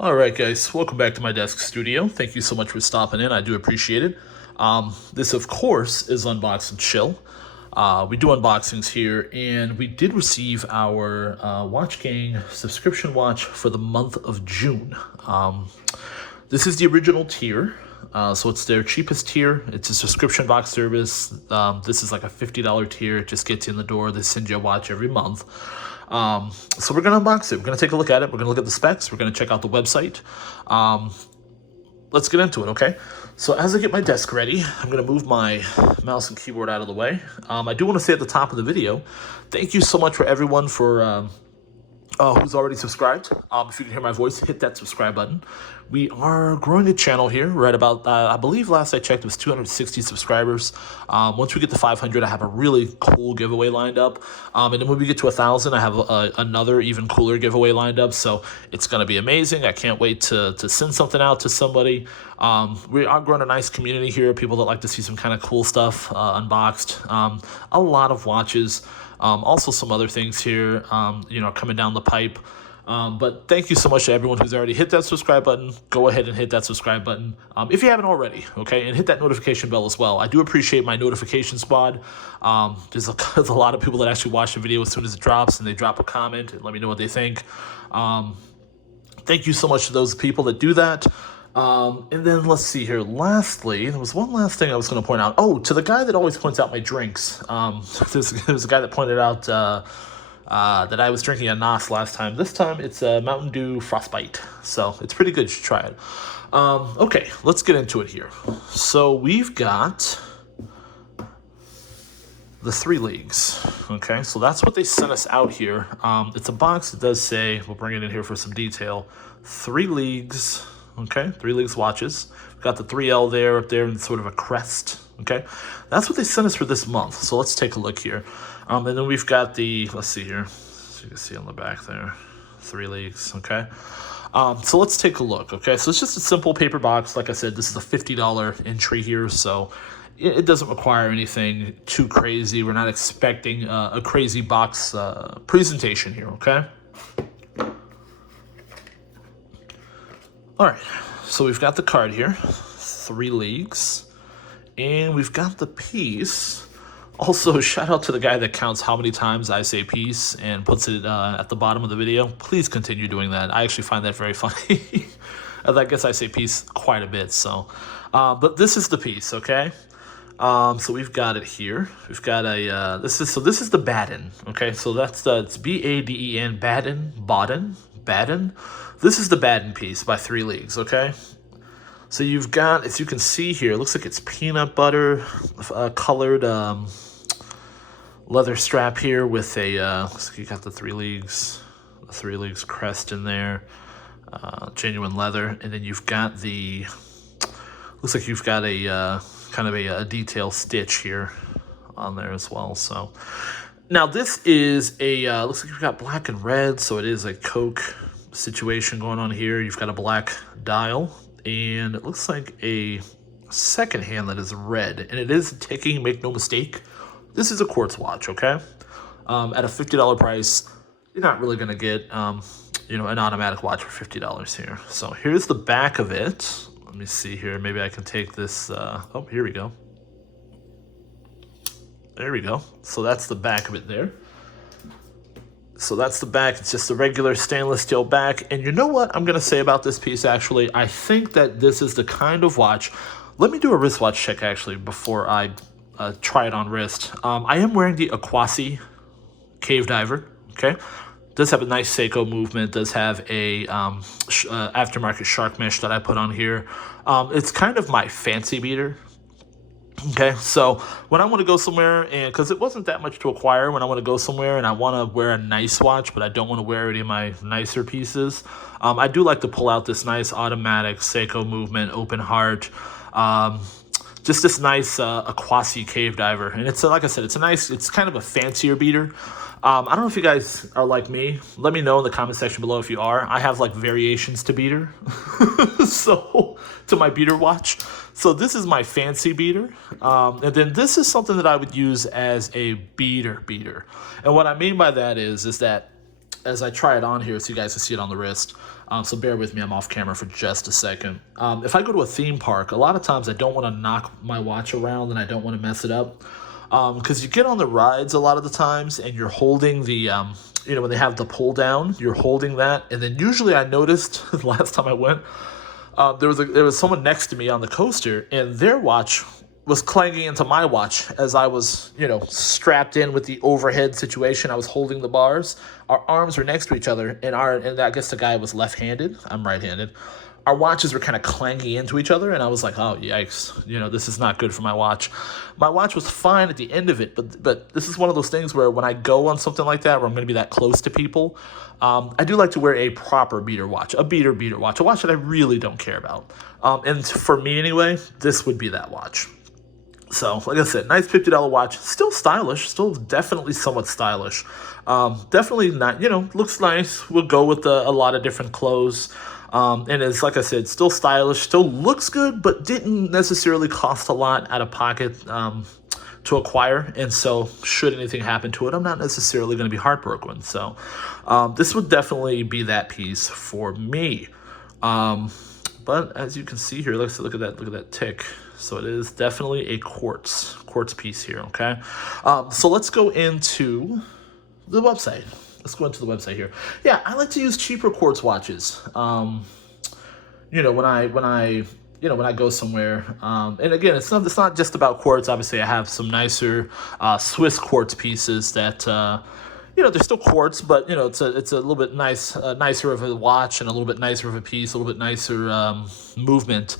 All right, guys, welcome back to my desk studio. Thank you so much for stopping in. I do appreciate it. This, of course, is Unbox and Chill. We do unboxings here, and we did receive our Watch Gang subscription watch for the month of June. This is the original tier, so it's their cheapest tier. It's a subscription box service. This is like a $50 tier. It just gets you in the door. They send you a watch every month. So we're going to unbox it. We're going to take a look at it. We're going to look at the specs. We're going to check out the website. Let's get into it, okay? So as I get my desk ready, I'm going to move my mouse and keyboard out of the way. I do want to say at the top of the video, thank you so much for everyone for who's already subscribed. If you can hear my voice, hit that subscribe button. We are growing a channel here. We're at about, I believe last I checked, it was 260 subscribers. Once we get to 500, I have a really cool giveaway lined up. And then when we get to 1,000, I have another even cooler giveaway lined up. So it's going to be amazing. I can't wait to send something out to somebody. We are growing a nice community here. People that like to see some kind of cool stuff unboxed. A lot of watches. Also some other things here, coming down the pipe. But thank you so much to everyone who's already hit that subscribe button. Go ahead and hit that subscribe button if you haven't already, okay? And hit that notification bell as well. I do appreciate my notification squad. There's a lot of people that actually watch the video as soon as it drops, and they drop a comment and let me know what they think. Thank you so much to those people that do that. And then let's see here. Lastly, there was one last thing I was going to point out. Oh, to the guy that always points out my drinks. There's a guy that pointed out that I was drinking a NOS last time. This time it's a Mountain Dew Frostbite. So it's pretty good. You should try it. Okay, let's get into it here. So we've got the 3 leagues. Okay, so that's what they sent us out here. It's a box. It does say, we'll bring it in here for some detail, 3 leagues. Okay, 3 leagues watches. We've got the 3L there, up there in sort of a crest. Okay, that's what they sent us for this month. So let's take a look here. And then we've got the, let's see here. So you can see on the back there, 3 leagues. Okay, so let's take a look. Okay, so it's just a simple paper box. Like I said, this is a $50 entry here, so it doesn't require anything too crazy. We're not expecting a crazy box presentation here. Okay. All right, so we've got the card here, 3 leagues, and we've got the piece. Also, shout out to the guy that counts how many times I say piece and puts it at the bottom of the video. Please continue doing that. I actually find that very funny. I guess I say piece quite a bit, so. But this is the piece, okay? So we've got it here. We've got a, this is the Baden, okay? So that's it's B-A-D-E-N, Baden. This is the Baden piece by 3 leagues, okay? So you've got, as you can see here, it looks like it's peanut butter colored leather strap here with a, looks like you got the 3 leagues crest in there, genuine leather. And then you've got the, looks like you've got a kind of a detail stitch here on there as well, so. Now this is a, looks like you've got black and red, so it is a Coke situation going on here. You've got a black dial, and it looks like a second hand that is red, and it is ticking, make no mistake. This is a quartz watch, okay? At a $50 price, you're not really going to get, an automatic watch for $50 here. So here's the back of it. Let me see here. Maybe I can take this, oh, here we go. There we go. So that's the back of it there. So that's the back. It's just a regular stainless steel back. And you know what I'm going to say about this piece, actually? I think that this is the kind of watch. Let me do a wristwatch check, actually, before I try it on wrist. I am wearing the Aquacy Cave Diver, okay? Does have a nice Seiko movement. Does have a aftermarket shark mesh that I put on here. It's kind of my fancy beater. Okay, so when I want to go somewhere, and because it wasn't that much to acquire, when I want to go somewhere and I want to wear a nice watch, but I don't want to wear any of my nicer pieces, I do like to pull out this nice automatic Seiko movement, open heart, just this nice Aquacy Cave Diver. And it's, like I said, it's kind of a fancier beater. I don't know if you guys are like me. Let me know in the comment section below if you are. I have like variations to beater. So, to my beater watch. So this is my fancy beater. And then this is something that I would use as a beater. And what I mean by that is that as I try it on here so you guys can see it on the wrist. So bear with me, I'm off camera for just a second. If I go to a theme park, a lot of times I don't want to knock my watch around and I don't want to mess it up. Because you get on the rides a lot of the times and you're holding the, when they have the pull down, you're holding that. And then usually I noticed the last time I went, there was someone next to me on the coaster and their watch was clanging into my watch as I was, strapped in with the overhead situation. I was holding the bars. Our arms were next to each other, and I guess the guy was left-handed. I'm right-handed. Our watches were kind of clanging into each other, and I was like, oh, yikes. This is not good for my watch. My watch was fine at the end of it, but this is one of those things where when I go on something like that, where I'm going to be that close to people, I do like to wear a proper beater watch, a beater watch, a watch that I really don't care about. And for me anyway, this would be that watch. So, like I said, nice $50 watch, still stylish, still definitely somewhat stylish. Definitely not, looks nice, will go with a lot of different clothes. And it's, like I said, still stylish, still looks good, but didn't necessarily cost a lot out of pocket to acquire. And so, should anything happen to it, I'm not necessarily going to be heartbroken. So, this would definitely be that piece for me. But as you can see here, look at that tick. So it is definitely a quartz piece here, okay? So let's go into the website. Let's go into the website here. Yeah, I like to use cheaper quartz watches. When I go somewhere. And again, it's not just about quartz. Obviously, I have some nicer Swiss quartz pieces that they're still quartz, but it's a little bit nicer of a watch and a little bit nicer of a piece, a little bit nicer movement.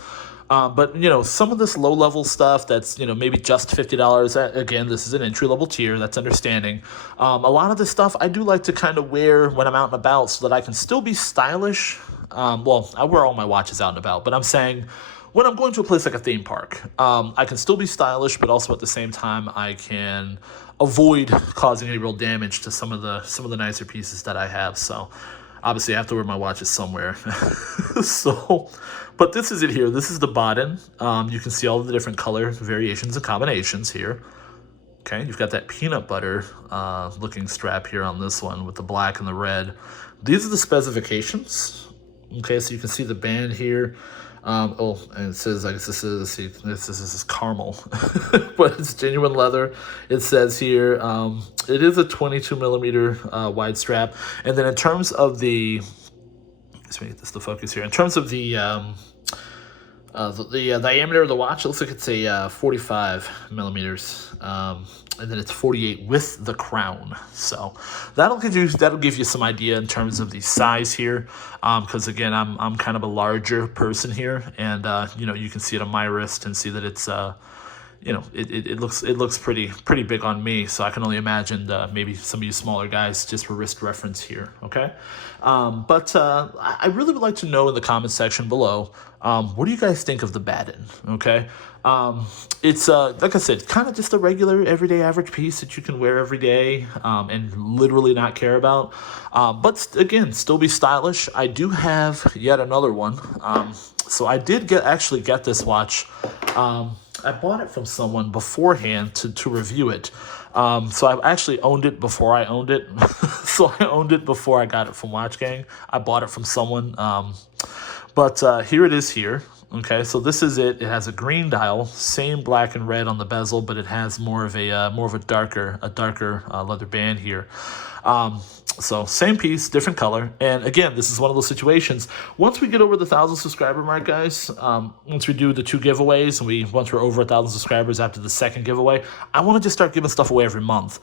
But some of this low-level stuff that's, maybe just $50, again, this is an entry-level tier, that's understanding. A lot of this stuff I do like to kind of wear when I'm out and about so that I can still be stylish. Well, I wear all my watches out and about, but I'm saying when I'm going to a place like a theme park, I can still be stylish, but also at the same time I can avoid causing any real damage to some of the nicer pieces that I have. So obviously I have to wear my watches somewhere. But this is it here. This is the button. You can see all the different color variations and combinations here. Okay, you've got that peanut butter looking strap here on this one with the black and the red. These are the specifications. Okay, so you can see the band here. And it says, I guess this is caramel, but it's genuine leather. It says here, it is a 22 millimeter wide strap. And then in terms of the, let's get this to focus here. In terms of the diameter of the watch, it looks like it's a 45 millimeters. And then it's 48 with the crown. So that'll give you some idea in terms of the size here. Because again, I'm kind of a larger person here, and you can see it on my wrist and see that it's it looks pretty big on me. So I can only imagine maybe some of you smaller guys, just for wrist reference here. Okay, but I really would like to know in the comment section below, what do you guys think of the Baden? Okay. It's like I said, kind of just a regular everyday average piece that you can wear every day and literally not care about, but again, still be stylish. I do have yet another one. So I did get this watch. I bought it from someone beforehand to review it. So I've actually owned it before I owned it. So I owned it before I got it from Watch Gang. I bought it from someone. But here it is here. Okay, so this is it. It has a green dial, same black and red on the bezel, but it has more of a darker leather band here. So same piece, different color. And again, this is one of those situations. Once we get over the 1,000 subscriber mark, guys, once we do the 2 giveaways, and once we're over 1,000 subscribers after the second giveaway, I want to just start giving stuff away every month.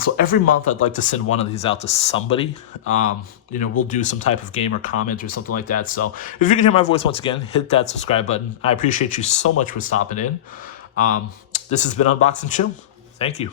So every month I'd like to send one of these out to somebody. We'll do some type of game or comment or something like that. So if you can hear my voice once again, hit that subscribe button. I appreciate you so much for stopping in. This has been Unbox and Chill. Thank you.